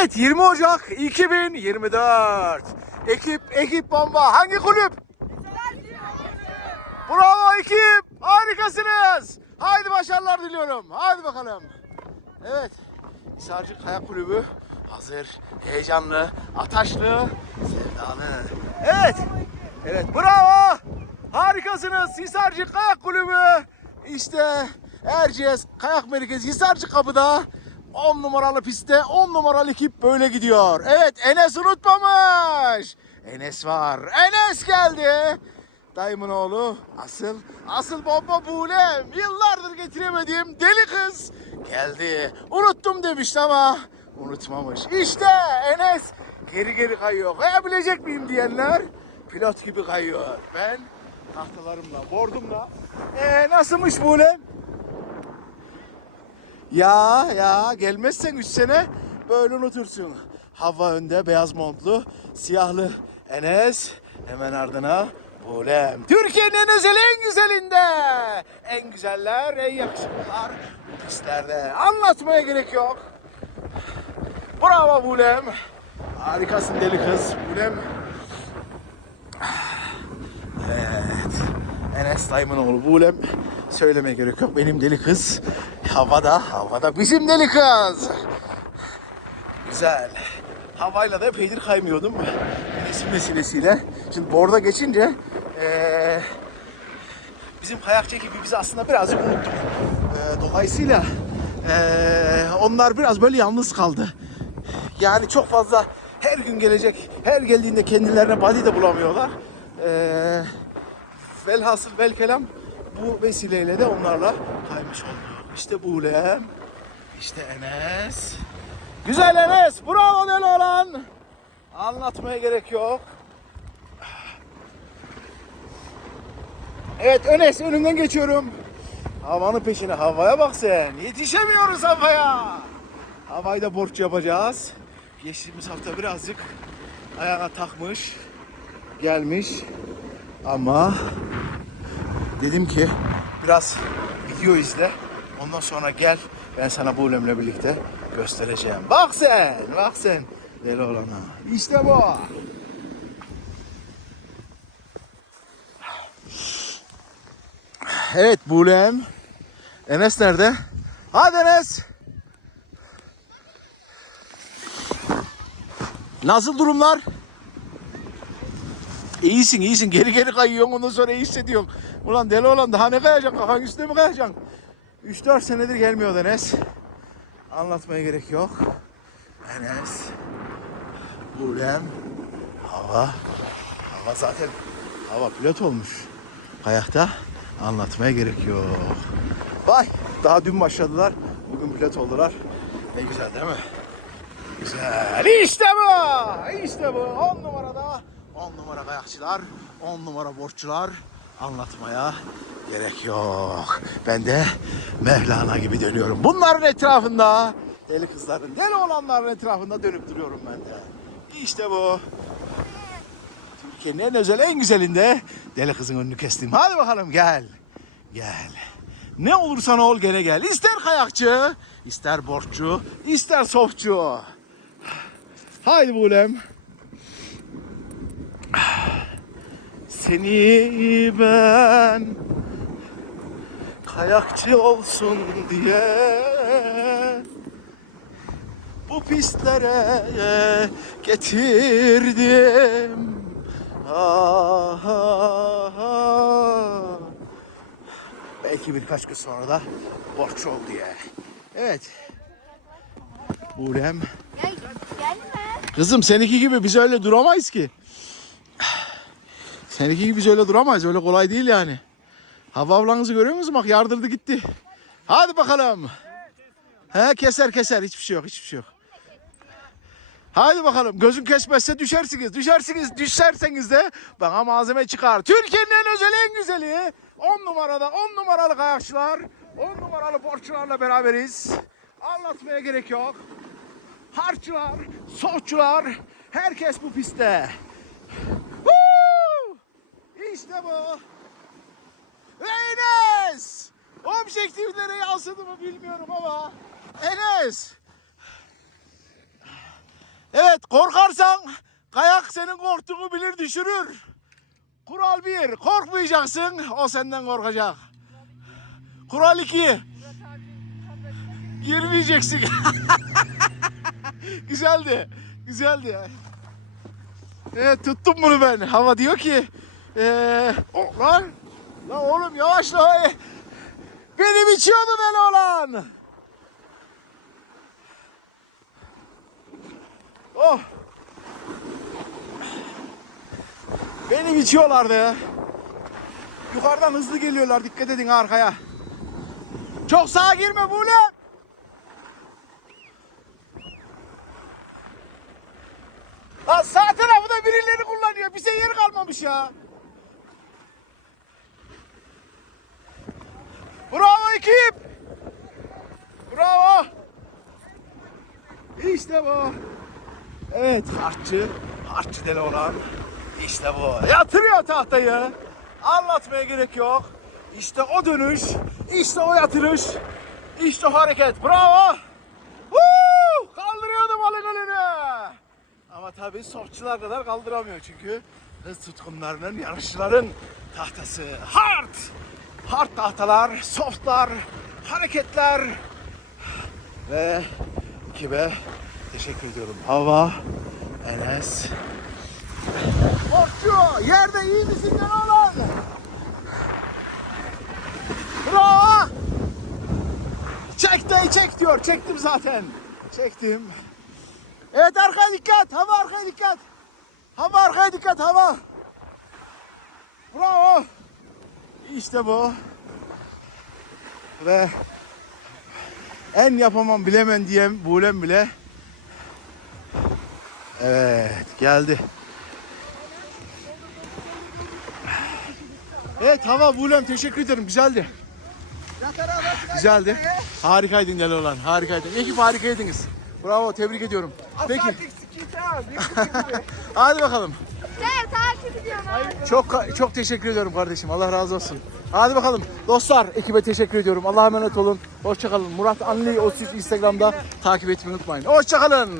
Evet 20 Ocak 2024. Ekip ekip bomba. Hangi kulüp? Bravo ekip. Harikasınız. Haydi başarılar diliyorum. Haydi bakalım. Evet. Hisarcık Kayak Kulübü hazır. Heyecanlı, ataşlı, sevdalı. Evet. Evet bravo. Harikasınız. Hisarcık Kayak Kulübü. İşte Erciyes Kayak Merkezi Hisarcık Kapı'da 10 numaralı pistte 10 numaralı ekip böyle gidiyor. Evet Enes unutmamış. Enes var. Enes geldi. Dayımın oğlu asıl asıl bomba Bulem. Yıllardır getiremediğim deli kız geldi. Unuttum demişti ama unutmamış. İşte Enes geri geri kayıyor. Kayabilecek miyim diyenler pilot gibi kayıyor. Ben tahtalarımla, bordumla. Ee, nasılmış Bulem? Ya ya gelmezsen 3 sene böyle unutursun. Hava önde beyaz montlu, siyahlı Enes hemen ardına Bulem. Türkiye'nin en özel en güzelinde. En güzeller, en yakışıklılar pistlerde. Anlatmaya gerek yok. Bravo Bulem. Harikasın deli kız. Bulem. Evet. Enes dayımın oğlu Bulem. Söylemeye gerek yok. Benim deli kız. Havada, havada bizim deli kız. Güzel. Havayla da epeydir kaymıyordum. Resim vesilesiyle. Şimdi borda geçince eee, bizim kayakçı ekibi bizi aslında birazcık unuttuk. Eee, dolayısıyla eee, onlar biraz böyle yalnız kaldı. Yani çok fazla her gün gelecek, her geldiğinde kendilerine body de bulamıyorlar. Eee velhasıl vel kelam bu vesileyle de onlarla kaymış olduk. İşte Bulem, işte Enes. Güzel Enes, bravo deli olan. Anlatmaya gerek yok. Evet Enes önünden geçiyorum. Havanın peşine havaya bak sen. Yetişemiyoruz havaya. Havayı da borç yapacağız. Geçtiğimiz hafta birazcık ayağına takmış. Gelmiş. Ama dedim ki biraz video izle. Ondan sonra gel ben sana bu ulemle birlikte göstereceğim. Bak sen, bak sen. Deli olana. İşte bu. Evet Bulem. Enes nerede? Hadi Enes. Nasıl durumlar? İyisin iyisin geri geri kayıyorsun ondan sonra iyi hissediyorsun. Ulan deli olan daha ne kayacaksın kafan üstüne mi kayacaksın? 3-4 senedir gelmiyor Enes. Anlatmaya gerek yok. Enes. Bulem. Hava. Hava zaten hava pilot olmuş. Kayakta anlatmaya gerek yok. Vay daha dün başladılar. Bugün pilot oldular. Ne güzel değil mi? Güzel. İşte bu. İşte bu. 10 numarada 10 numara kayakçılar, 10 numara borçlular anlatmaya gerek yok. Ben de Mevlana gibi dönüyorum. Bunların etrafında deli kızların, deli olanların etrafında dönüp duruyorum ben de. İşte bu. Türkiye'nin en özel, en güzelinde deli kızın önünü kestim. Hadi bakalım gel. Gel. Ne olursan ol gene gel. İster kayakçı, ister borççu, ister sofçu. Haydi Bulem. Seni ben kayakçı olsun diye bu pistlere getirdim. Ah, ah, ah. Belki birkaç gün sonra da borç ol diye. Evet. Gelme. Kızım seninki gibi biz öyle duramayız ki. Seninki gibi öyle duramayız. Öyle kolay değil yani. Hava ablanızı görüyor musunuz? Bak yardırdı gitti. Hadi bakalım. He keser keser. Hiçbir şey yok. Hiçbir şey yok. Hadi bakalım. Gözün kesmezse düşersiniz. Düşersiniz. Düşerseniz de bana malzeme çıkar. Türkiye'nin en özel en güzeli. 10 numarada 10 numaralı kayakçılar. 10 numaralı borçlularla beraberiz. Anlatmaya gerek yok. Harççılar, soğukçular, herkes bu pistte. İşte bu. Ve Enes! Objektiflere yansıdı mı bilmiyorum ama Enes! Korkarsan kayak senin korktuğunu bilir düşürür. Kural bir, korkmayacaksın, o senden korkacak. Kural iki, girmeyeceksin. güzeldi, güzeldi. Evet tuttum bunu ben. Hava diyor ki, ee, oh, lan, lan oğlum yavaşla. Ee, benim içiyordu deli olan. Oh. Benim içiyorlardı. Yukarıdan hızlı geliyorlar. Dikkat edin arkaya. Çok sağa girme bu ne? Lan sağ tarafı birileri kullanıyor. Bize yer kalmamış ya. Bravo ekip. Bravo. İşte bu. Evet harççı. Harççı deli olan. İşte bu. Yatırıyor tahtayı. Anlatmaya gerek yok. İşte o dönüş. işte o yatırış. işte o hareket. Bravo. Woo! Kaldırıyordu balık önünü. Ama tabii softçılar kadar kaldıramıyor çünkü hız tutkunlarının, yarışçıların tahtası hard. Hard tahtalar, softlar, hareketler ve ekibe teşekkür ediyorum. Hava, Enes, Orçu, yerde iyi misin oğlan? Bravo! Çek de çek diyor. Çektim zaten. Çektim. Evet arkaya dikkat. Hava arkaya dikkat. Hava arkaya dikkat. Hava. Bravo. İşte bu. Ve en yapamam bilemem diyem Bulem bile. Evet geldi. Evet hava Bulem teşekkür ederim güzeldi. Güzeldi. Harikaydın Deli olan harikaydın. Ekip harikaydınız. Bravo tebrik ediyorum. Peki hadi bakalım. Gel takip ediyorum abi. Çok çok teşekkür ediyorum kardeşim. Allah razı olsun. Hadi bakalım. Dostlar ekibe teşekkür ediyorum. Allah'a emanet olun. Hoşçakalın. Murat Anli Osif Instagram'da takip etmeyi unutmayın. Hoşçakalın.